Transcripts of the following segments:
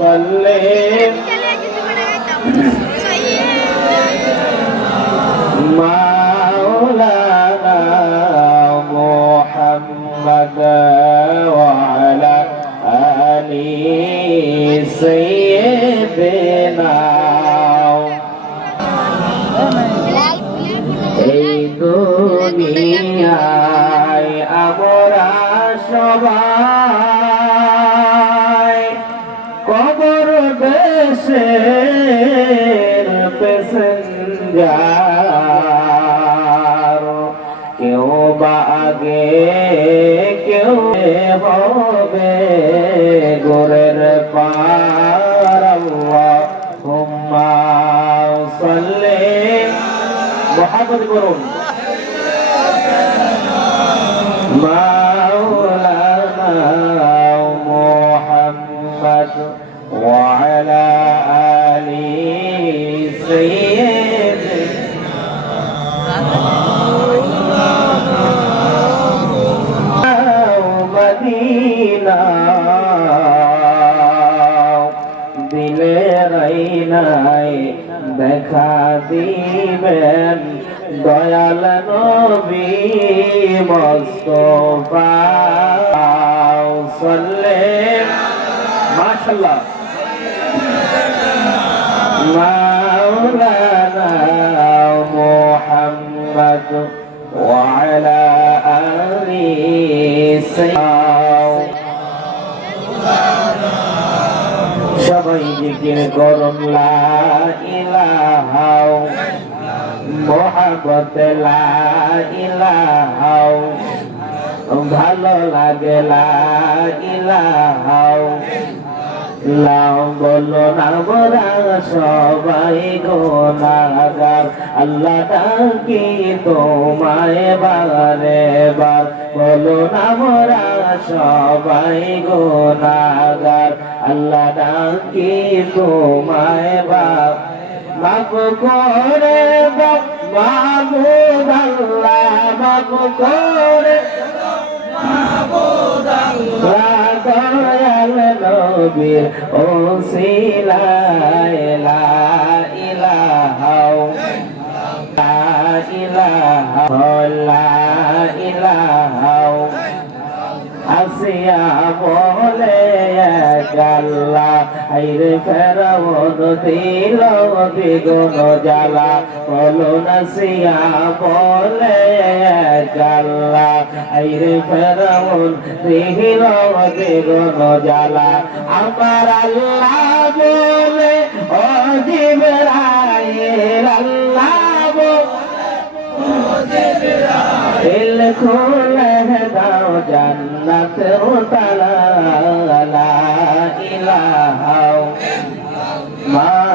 صل مولانا محمد وعلى آل سيدنا এই দুনিয়ায় প্যাসেঞ্জার কেউ বা আগে কেউ হবে গোরের পার আল্লাহুম্মা সাল্লি মহাবত করুন مولانا محمد وعلى آل سيدنا দিলের নাই দেখা দিবেন দয়াল নবী মুস্তফা। সাল্লে। মাশাআল্লাহ। মাওলানা মুহাম্মদ ওয়া আলা আলি সাইয়্যিদ সবাই জিকির করুন লা ইলাহা মোহাম্মত লা ভালো লাগে লা ইলাহা লাও বলো সবাই গোনাগার। আল্লাহ ডাকি তোমায় বারে বার বলো না মোরা সবাই গোনাগার। আল্লাহ ডাকি তোমায় বার মাফ করে মাহবুব আল্লাহ, মাফ করে দয়াল নবীর ও সিলায় লা ইলাহা লা ইলাহা লা ইলাহা আসিয়া গাল্লা আইরে ফেরাউন দিল দ্বিগুণ জ্বালা বলো নাসিয়া বলে গাল্লা আইরে ফেরাউন দিল দ্বিগুণ জ্বালা আমার আল্লাহ বলে, ও জিবরাইল আল্লাহ বলে। দিল খুলে দাও জান্নাত তালা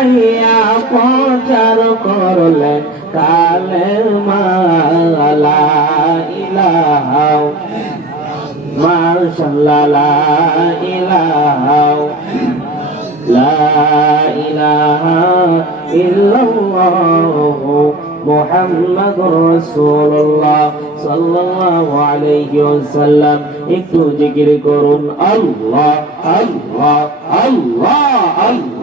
চাহিয়া প্রচার করলেন কালের মালা ইলাহা মাশাল্লাহ, লা ইলাহা লা ইলাহা ইল্লাল্লাহ মুহাম্মাদুর রাসূলুল্লাহ সাল্লাল্লাহু আলাইহি ওয়াসাল্লাম। একটু জিকির করুন আল্লাহ আল্লাহ আল্লাহ।